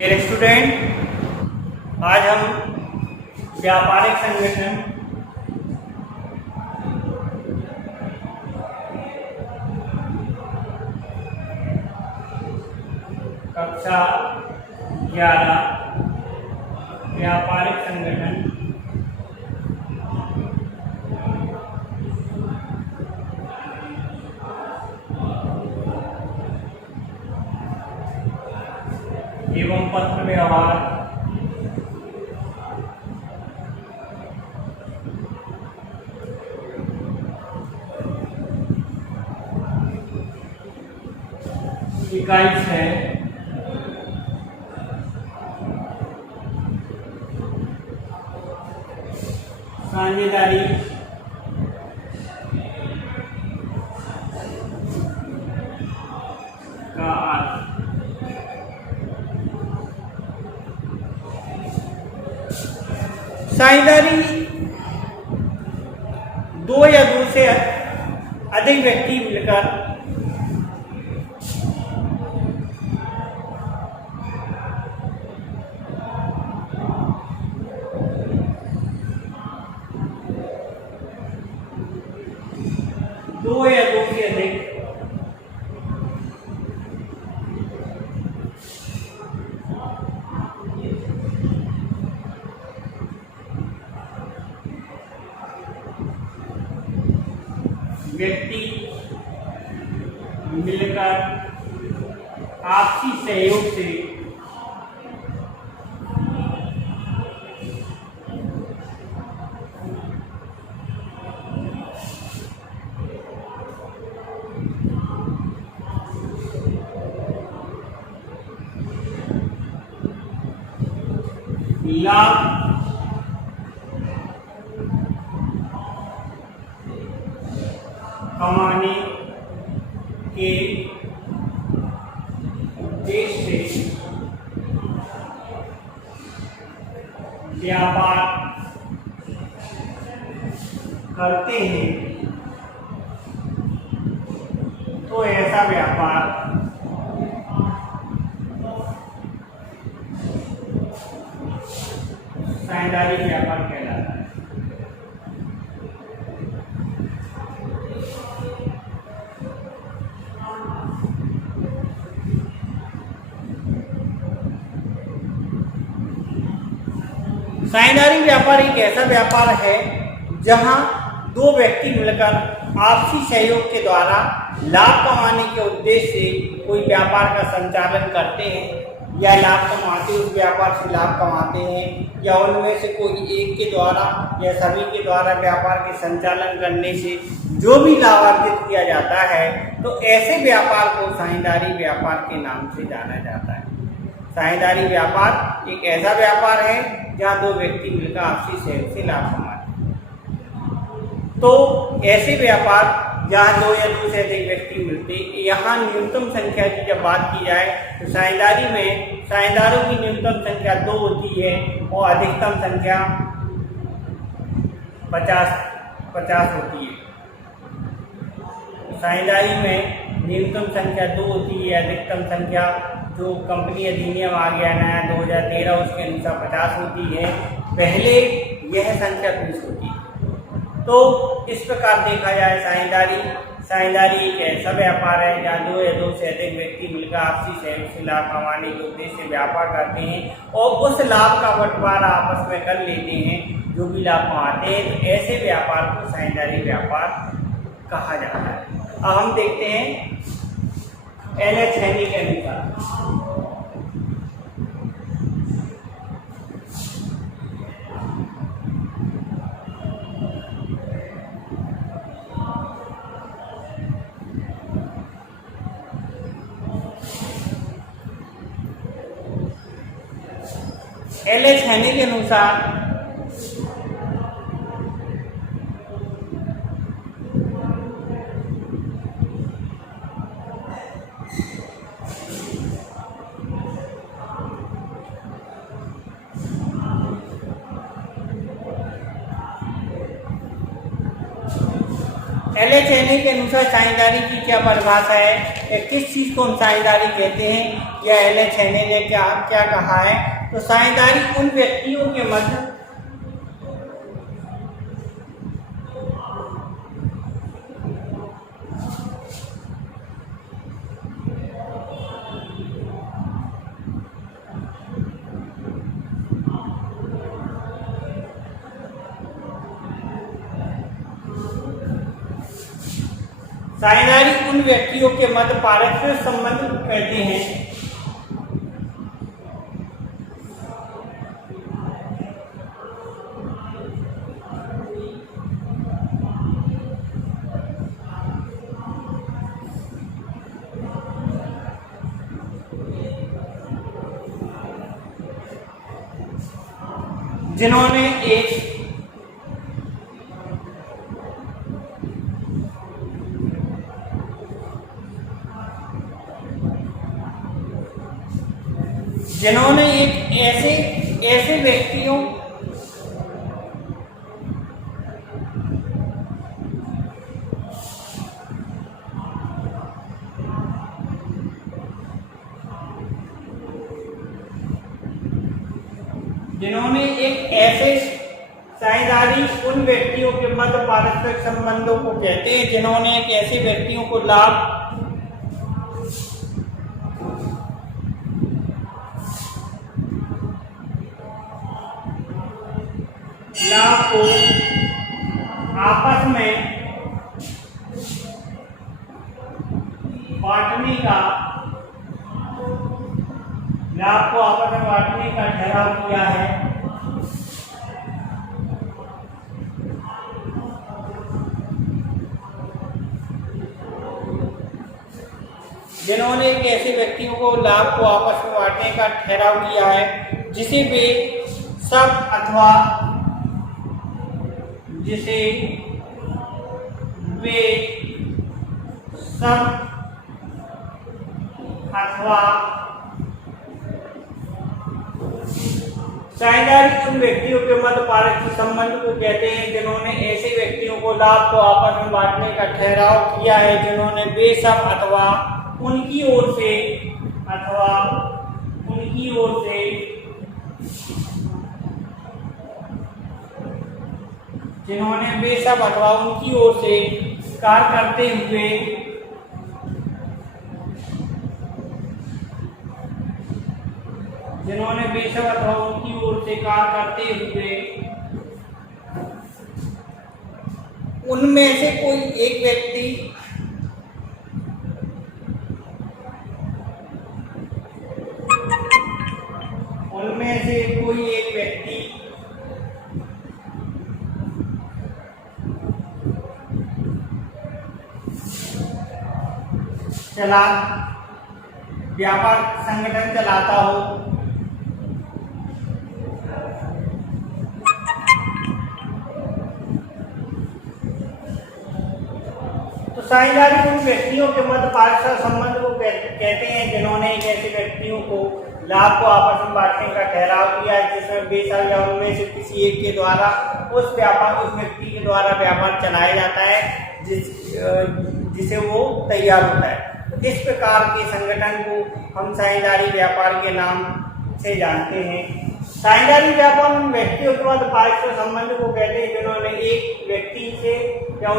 Dear student, आज हम व्यापारिक संगठन कक्षा 11 व्यापारिक संगठन एवं पत्र व्यवहार इकाई 6 साझेदारी का अर्थ। साझेदारी दो या दो से अधिक व्यक्ति मिलकर दो या दो से अधिक व्यक्ति मिलकर आपसी सहयोग से लाभ कमाने के उद्देश्य से व्यापार करते हैं, तो ऐसा व्यापार साझेदारी व्यापार कहलाता है। साझेदारी व्यापार एक ऐसा व्यापार है जहां दो व्यक्ति मिलकर आपसी सहयोग के द्वारा लाभ कमाने के उद्देश्य से कोई व्यापार का संचालन करते हैं, या लाभ कमाते उस व्यापार से लाभ कमाते हैं, या उनमें से कोई एक के द्वारा या सभी के द्वारा व्यापार के संचालन करने से जो भी लाभ अर्जित किया जाता है, तो ऐसे व्यापार को साझेदारी व्यापार के नाम से जाना जाता है। साझेदारी व्यापार एक ऐसा व्यापार है जहां दो व्यक्ति मिलकर आपसी सहयोग से लाभ कमाते हैं। तो ऐसे व्यापार जहाँ दो या दो से अधिक व्यक्ति मिलते, यहाँ न्यूनतम संख्या की जब बात की जाए तो साझेदारी में साझेदारों की न्यूनतम संख्या 2 होती है और अधिकतम संख्या 50 होती है। साझेदारी में न्यूनतम संख्या 2 होती है, अधिकतम संख्या जो कंपनी अधिनियम आ गया नया 2013 उसके अनुसार 50 होती है। पहले यह संख्या 20 होती है। तो इस प्रकार देखा जाए साझेदारी एक ऐसा व्यापार है जहाँ दो या दो से अधिक व्यक्ति मिलकर आपसी सहयोग से लाभ कमाने के उद्देश्य से व्यापार करते हैं और उस लाभ का बंटवारा आपस में कर लेते हैं जो भी लाभ कमाते हैं। तो ऐसे व्यापार को साझेदारी व्यापार कहा जाता है। अब हम देखते हैं एलएच हेनी के अनुसार। एलएच हेनी के अनुसार एल.एच. हेने के अनुसार साझेदारी की क्या परिभाषा है या किस चीज को हम साझेदारी कहते हैं, या एल.एच. हेने ने क्या क्या कहा है। तो साझेदारी उन व्यक्तियों के मध्य साझेदारी उन व्यक्तियों के मध्य पारस्परिक संबंध को कहते हैं जिन्होंने एक ऐसे व्यक्तियों साझेदारी उन व्यक्तियों के मध्य पारस्परिक संबंधों को कहते हैं जिन्होंने एक ऐसे व्यक्तियों को लाभ को आपस में बांटने का ठहराव किया है। जिन्होंने एक ऐसे व्यक्तियों को लाभ को आपस में बांटने का ठहराव किया है जिसे वे सब अथवा साझेदारी उन व्यक्तियों के मध्य पारस्परिक संबंध को कहते हैं जिन्होंने ऐसे व्यक्तियों को लाभ को आपस में बांटने का ठहराव किया है जिन्होंने वे सब अथवा उनकी ओर से कार्य करते हुए उनमें से कोई एक व्यक्ति व्यापार संगठन चलाता हो तो साझेदारी उन व्यक्तियों के मध्य पारस्परिक संबंध को कहते हैं जिन्होंने एक ऐसे व्यक्तियों को लाभ को आपस में बांटने का ठहराव किया है जिसमें बेशक या उनमें से किसी एक के द्वारा उस व्यक्ति के द्वारा व्यापार चलाया जाता है जिसे वो तैयार होता है। तो इस प्रकार के संगठन को हम साझेदारी व्यापार के नाम से जानते हैं। साझेदारी व्यापार उन व्यक्तियों के मध्य पारस्परिक संबंध को कहते हैं जिन्होंने एक व्यक्ति से या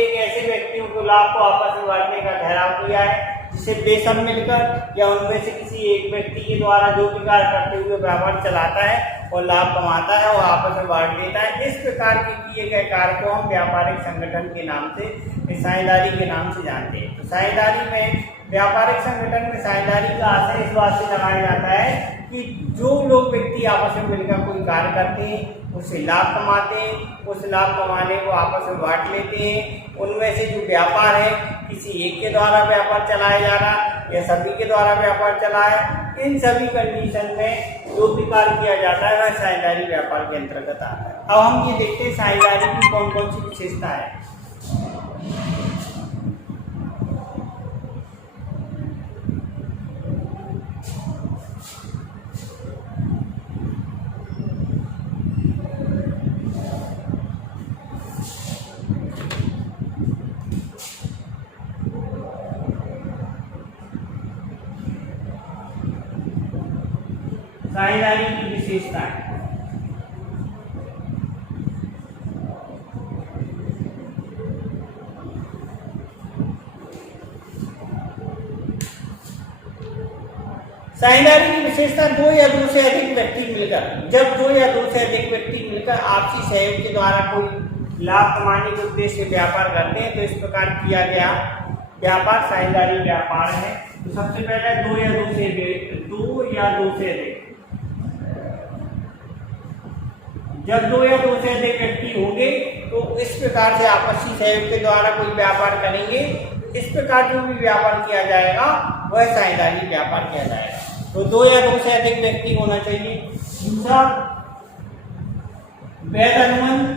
एक ऐसे व्यक्तियों को लाभ को आपस में बांटने का ठहराव किया है जिसे वे सब मिलकर या उनमें से किसी एक व्यक्ति के द्वारा जो भी कार्य करते हुए व्यापार चलाता है और लाभ कमाता है और आपस में बांट देता है। इस प्रकार के किए गए कार्य को हम व्यापारिक संगठन के नाम से, साझेदारी के नाम से जानते हैं। तो साझेदारी में, व्यापारिक संगठन में साझेदारी का आशय इस बात से लगाया जाता है कि जो लोग व्यक्ति आपस में मिलकर कोई कार्य करते हैं उससे लाभ कमाते हैं, उस लाभ कमाने को आपस में बांट लेते हैं। उनमें से जो व्यापार है किसी एक के द्वारा व्यापार चलाया जा रहा या सभी के द्वारा व्यापार चलाया, इन सभी कंडीशन में जो भी कार्य किया जाता है वह साझेदारी व्यापार के अंतर्गत आता है। अब हम ये देखते हैं साझेदारी की कौन कौन सी विशेषता है। साझेदारी की विशेषताएं। साझेदारी की विशेषता दो या दो से अधिक व्यक्ति मिलकर, जब दो या दो से अधिक व्यक्ति मिलकर आपसी सहयोग के द्वारा कोई लाभ कमाने के उद्देश्य से व्यापार करते हैं तो इस प्रकार किया गया व्यापार साझेदारी व्यापार है। तो सबसे पहले दो या दो से अधिक, जब दो या दो से अधिक व्यक्ति होंगे तो इस प्रकार से आपसी सहयोग के द्वारा कोई व्यापार करेंगे। इस प्रकार जो भी व्यापार किया जाएगा वह साझेदारी व्यापार किया जाएगा। तो दो या दो से अधिक व्यक्ति होना चाहिए। दूसरा, वैध अनुबंध।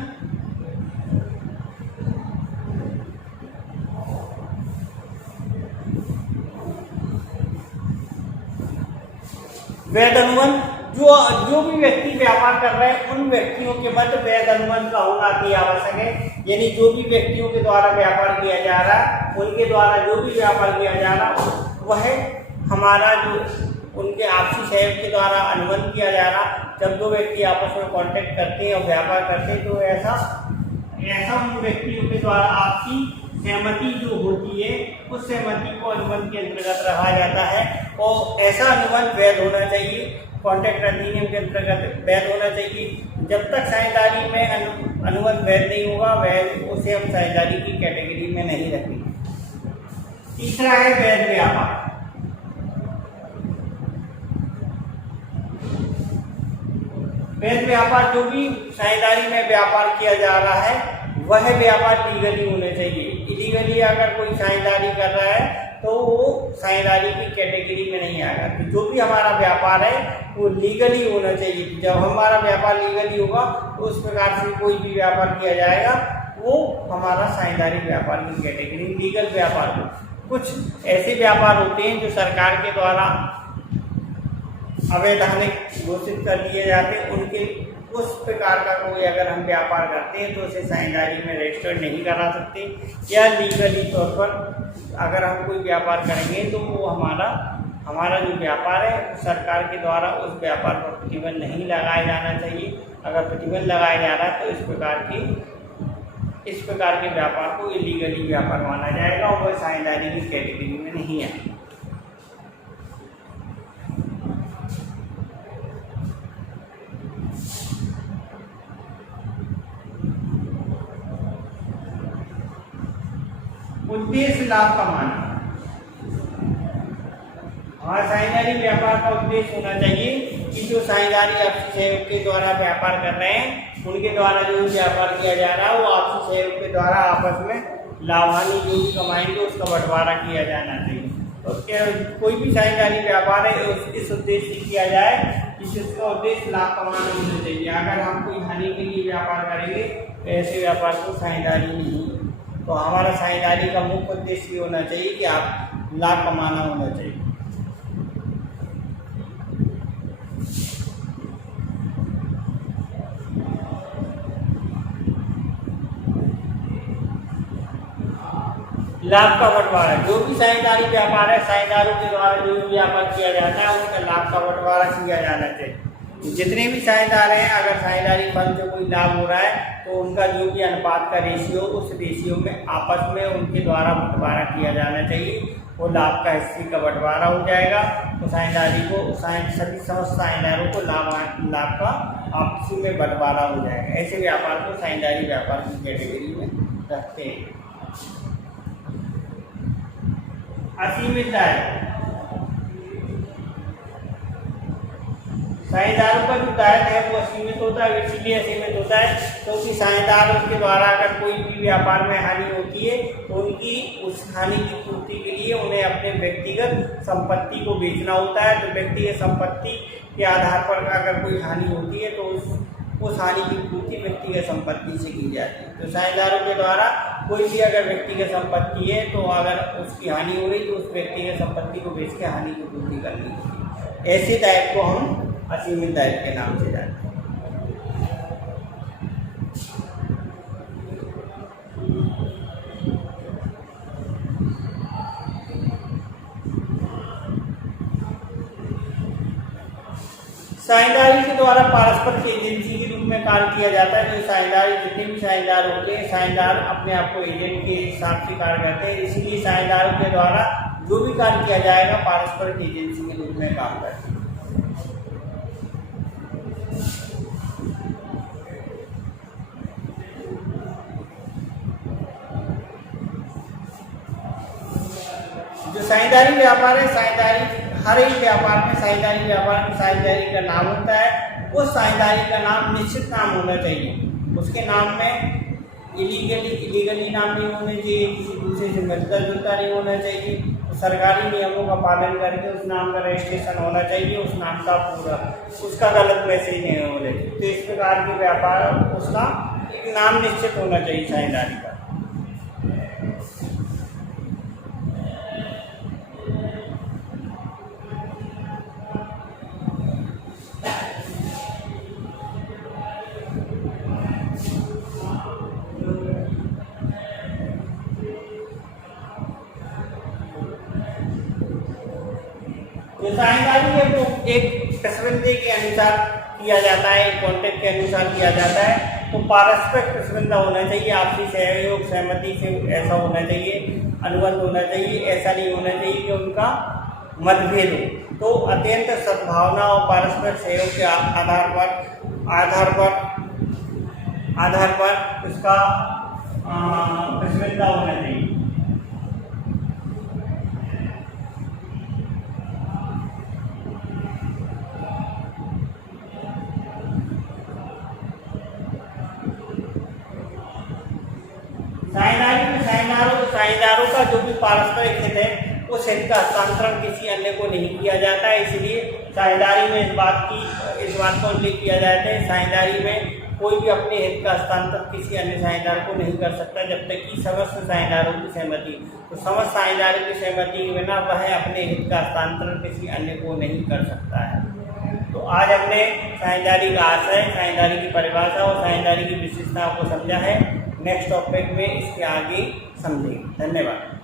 वैध अनुबंध, जो भी व्यक्ति व्यापार कर रहे हैं उन व्यक्तियों के मध्य वैध अनुबंध का होना अति आवश्यक है। यानी जो भी व्यक्तियों के द्वारा व्यापार किया जा रहा है उनके द्वारा जो भी व्यापार किया जा रहा वह हमारा जो उनके आपसी सहयोग के द्वारा अनुबंध किया जा रहा। जब दो व्यक्ति आपस में कांटेक्ट करते हैं और व्यापार करते हैं तो ऐसा उन व्यक्तियों के द्वारा आपसी सहमति जो होती है उस सहमति को अनुबंध के अंतर्गत रखा जाता है। और ऐसा अनुबंध वैध होना चाहिए, कॉन्ट्रैक्ट अधिनियम के अंतर्गत वैध होना चाहिए। जब तक साझेदारी में अनुबंध वैध नहीं होगा वह उसे हम साझेदारी की कैटेगरी में नहीं रखेंगे। तीसरा है वैध व्यापार। वैध व्यापार, जो भी साझेदारी में व्यापार किया जा रहा है वह व्यापार लीगली होना चाहिए। इलीगली अगर कोई साझेदारी कर रहा है तो वो साझेदारी की कैटेगरी में नहीं आएगा। तो जो भी हमारा व्यापार है वो लीगली होना चाहिए। जब हमारा व्यापार लीगली होगा तो उस प्रकार से कोई भी व्यापार किया जाएगा वो हमारा साझेदारी व्यापार की कैटेगरी, लीगल व्यापार। कुछ ऐसे व्यापार होते हैं जो सरकार के द्वारा अवैधानिक घोषित कर दिए जाते हैं, उनके उस प्रकार का कोई अगर हम व्यापार करते हैं तो उसे साझेदारी में रजिस्टर्ड नहीं करा सकते। या लीगली तौर पर अगर हम कोई व्यापार करेंगे तो वो हमारा जो व्यापार है सरकार के द्वारा उस व्यापार पर प्रतिबंध नहीं लगाया जाना चाहिए। अगर प्रतिबंध लगाया जा रहा है तो इस प्रकार के व्यापार को इलीगली व्यापार माना जाएगा और वह साझेदारी की कैटेगरी में नहीं है। उद्देश्य लाभ कमाना। हमारा साझेदारी व्यापार का उद्देश्य होना चाहिए कि जो साझेदारी आपसी सहयोग के द्वारा व्यापार कर रहे हैं उनके द्वारा जो व्यापार किया जा रहा है वो आपसी सहयोग के द्वारा आपस में लाभानी जो भी कमाएंगे उसका बंटवारा किया जाना चाहिए। तो कोई भी साझेदारी व्यापार है इस उद्देश्य से किया जाए कि जिसका उद्देश्य लाभ कमाना होना चाहिए। अगर हम कोई हानि के लिए व्यापार करेंगे तो ऐसे व्यापार को साझेदारी नहीं। तो हमारा साझेदारी का मुख्य उद्देश्य ये होना चाहिए कि आप लाभ कमाना होना चाहिए। लाभ का बंटवारा, जो भी साझेदारी व्यापार है साझेदारों के द्वारा जो भी व्यापार किया जाता है उसका लाभ का बंटवारा किया जाना चाहिए। जितने भी साझेदार हैं अगर साझेदारी फंड से कोई लाभ हो रहा है तो उनका जो भी अनुपात का रेशियो उस रेशियो में आपस में उनके द्वारा बंटवारा किया जाना चाहिए। वो लाभ का हिस्से का बंटवारा हो जाएगा तो साझेदारी को सभी समस्त साझेदारों को लाभ का आपसी में बंटवारा हो जाएगा। ऐसे व्यापार को साझेदारी व्यापार की कैटेगरी में रखते हैं। असीमित दायित्व, साझेदारों का जो दायित्व है वो असीमित होता है। इसीलिए असीमित होता है क्योंकि साझेदारों के द्वारा अगर कोई भी व्यापार में हानि होती है तो उनकी उस हानि की पूर्ति के लिए उन्हें अपने व्यक्तिगत संपत्ति को बेचना होता है। तो व्यक्तिगत संपत्ति के आधार पर अगर कोई हानि होती है तो उस हानि की पूर्ति व्यक्तिगत संपत्ति से की जाती है। तो साझेदारों के द्वारा कोई भी अगर व्यक्तिगत संपत्ति है तो अगर उसकी हानि हो रही तो उस व्यक्तिगत संपत्ति को बेच के हानि की पूर्ति करनी चाहिए। ऐसे दायित्व को हम असीमित दायित्व के नाम से जानते हैं। साझेदारी के द्वारा पारस्परिक एजेंसी के रूप में कार्य किया जाता है। जो साझेदारी, जितने भी साझेदार होते हैं, साझेदार अपने आप को एजेंट के हिसाब से कार्य करते हैं, इसलिए साझेदारों के द्वारा जो भी कार्य किया जाएगा पारस्परिक एजेंसी के रूप में काम करते हैं। जो साझेदारी व्यापार है, साझेदारी हर एक व्यापार में साझेदारी व्यापार में साझेदारी का नाम होता है। उस साझेदारी का नाम निश्चित नाम होना चाहिए। उसके नाम में इलीगली नाम नहीं होने चाहिए, किसी दूसरे से मिलता जुलता नहीं होना चाहिए, सरकारी नियमों का पालन करके उस नाम का रजिस्ट्रेशन होना चाहिए, उस नाम का पूरा उसका गलत मैसेज नहीं होना चाहिए। तो इस प्रकार के व्यापार उसका एक नाम निश्चित होना चाहिए साझेदारी का। जो साझेदारी है वो एक प्रतिबंध के अनुसार किया जाता है, कॉन्ट्रैक्ट के अनुसार किया जाता है। तो पारस्परिक प्रतिबंध होना चाहिए, आपसी सहयोग सहमति से ऐसा होना चाहिए, अनुबंध होना चाहिए। ऐसा नहीं होना चाहिए कि उनका मतभेद हो। तो अत्यंत सद्भावना और पारस्परिक सहयोग के आधार पर इसका प्रतिबंध होना चाहिए। साझेदारों का जो भी पारस्परिक हित है उस हित का हस्तांतरण किसी अन्य को नहीं किया जाता है। इसलिए साझेदारी में इस बात को उल्लेख किया जाता है, साझेदारी में कोई भी अपने हित का हस्तांतरण किसी अन्य साझेदार को नहीं कर सकता जब तक कि समस्त साझेदारों की सहमति। तो समस्त साझेदारों की सहमति के बिना वह अपने हित का हस्तांतरण किसी अन्य को नहीं कर सकता है। तो आज हमने साझेदारी का आशय, साझेदारी की परिभाषा और साझेदारी की विशेषताओं को समझा है। नेक्स्ट टॉपिक में इसके आगे समझेंगे। धन्यवाद।